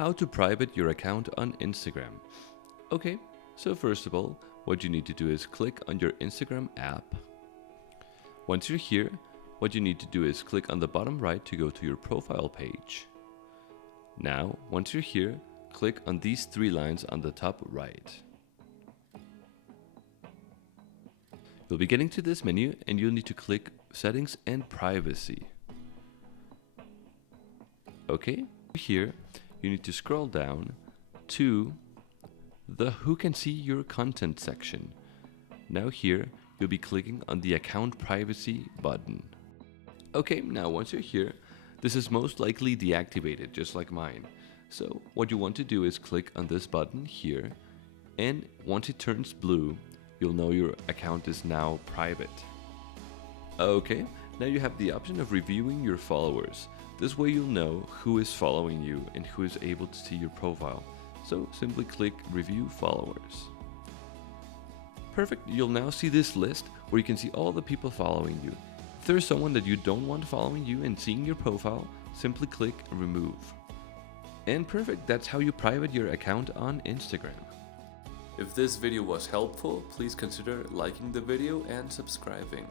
How to private your account on Instagram. Okay, so first of all, what you need to do is click on your Instagram app. Once you're here, what you need to do is click on the bottom right to go to your profile page. Now, once you're here, click on these three lines on the top right. You'll be getting to this menu and you'll need to click Settings and Privacy. Okay, here you need to scroll down to the Who Can See Your Content section. Now here, you'll be clicking on the Account Privacy button. Okay, now once you're here, this is most likely deactivated, just like mine. So what you want to do is click on this button here, and once it turns blue, you'll know your account is now private. Okay, now you have the option of reviewing your followers. This way you'll know who is following you and who is able to see your profile. So simply click Review Followers. Perfect, you'll now see this list where you can see all the people following you. If there's someone that you don't want following you and seeing your profile, simply click Remove. And perfect, that's how you private your account on Instagram. If this video was helpful, please consider liking the video and subscribing.